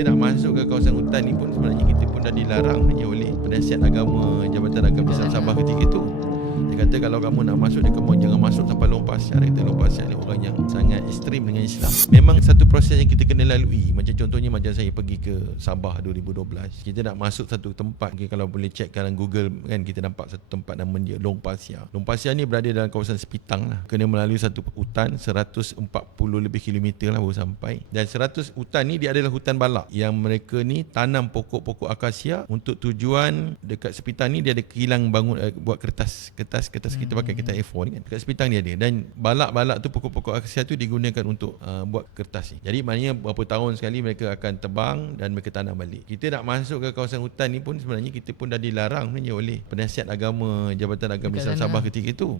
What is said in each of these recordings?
Kita nak masuk ke kawasan hutan ni pun sebenarnya kita pun dah dilarang oleh penasihat agama Jabatan Agama Islam Sabah ketika itu. Dia kata kalau kamu nak masuk, dia kata jangan masuk sampai Long Pasir. Dia kata Long Pasir ni orang yang sangat ekstrim dengan Islam. Memang satu proses yang kita kena lalui. Macam contohnya macam saya pergi ke Sabah 2012. Kita nak masuk satu tempat, mungkin kalau boleh check dalam Google kan, kita nampak satu tempat nama dia Long Pasir. Long Pasir ni berada dalam kawasan Sepitang lah. Kena melalui satu hutan 140 lebih kilometer lah baru sampai. Dan 100 hutan ni dia adalah hutan balak yang mereka ni tanam pokok-pokok akasia untuk tujuan dekat Sepitang ni. Dia ada kilang bangun buat kertas kita pakai kertas A4 ni kan. Dekat Sepitang dia ada. Dan balak-balak tu, pokok-pokok akasia tu digunakan untuk buat kertas ni. Jadi maknanya berapa tahun sekali mereka akan tebang dan mereka tanam balik. Kita nak masuk ke kawasan hutan ni pun sebenarnya kita pun dah dilarang sebenarnya oleh penasihat agama Jabatan Agama Islam Sabah ketika itu.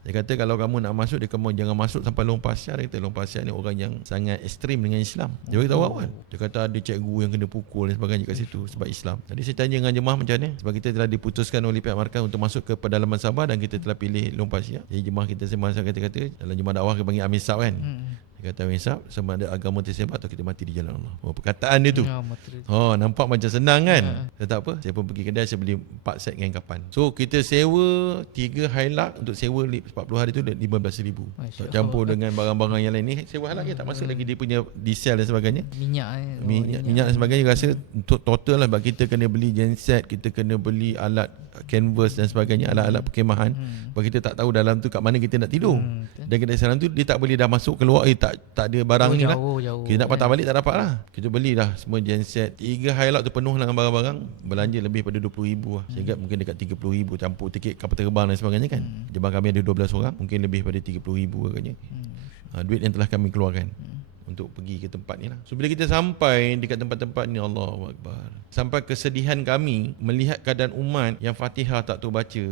Dia kata kalau kamu nak masuk, dia kata jangan masuk sampai Long Pasir. Dia kata Long Pasir ni orang yang sangat ekstrim dengan Islam. Dia beritahu awal. Dia kata ada cikgu yang kena pukul dan sebagainya kat situ sebab Islam. Jadi saya tanya dengan jemaah macam mana? Sebab kita telah diputuskan oleh pihak markaz untuk masuk ke pedalaman Sabah dan kita telah pilih Long Pasir. Jadi jemaah kita sembang kata dalam jemaah dakwah kita panggil Amir Sab kan. Dia kata Amir Sab, sama ada agama tersebar atau kita mati di jalan Allah. Oh, perkataan dia tu. Nampak macam senang kan? Saya tak apa. Saya pun pergi kedai, saya beli 4 set kain kapan. So kita sewa 3 Hilux untuk sewa 40 hari tu RM15,000. Tak campur dengan barang-barang yang lain ni. Sewa Hilux tak masuk lagi dia punya diesel dan sebagainya. Minyak dan sebagainya. Rasa untuk total lah, sebab kita kena beli genset, kita kena beli alat canvas dan sebagainya, alat-alat perkemahan. Sebab kita tak tahu dalam tu kat mana kita nak tidur. Dan kedai salam tu dia tak boleh dah masuk keluar tak ada barang ni lah. Kita nak patah balik tak dapat lah. Kita beli dah semua genset. 3 Hilux tu penuh dengan barang-barang. Belanja lebih pada RM20,000 lah. Saya ingat mungkin dekat RM30,000 campur tiket kapal terbang dan sebagainya kan. Jemaah kami ada 12 orang, mungkin lebih pada RM30,000 agaknya. Duit yang telah kami keluarkan untuk pergi ke tempat ni lah. So bila kita sampai dekat tempat-tempat ni, Allahu Akbar, sampai kesedihan kami melihat keadaan umat yang Fatihah tak tahu baca.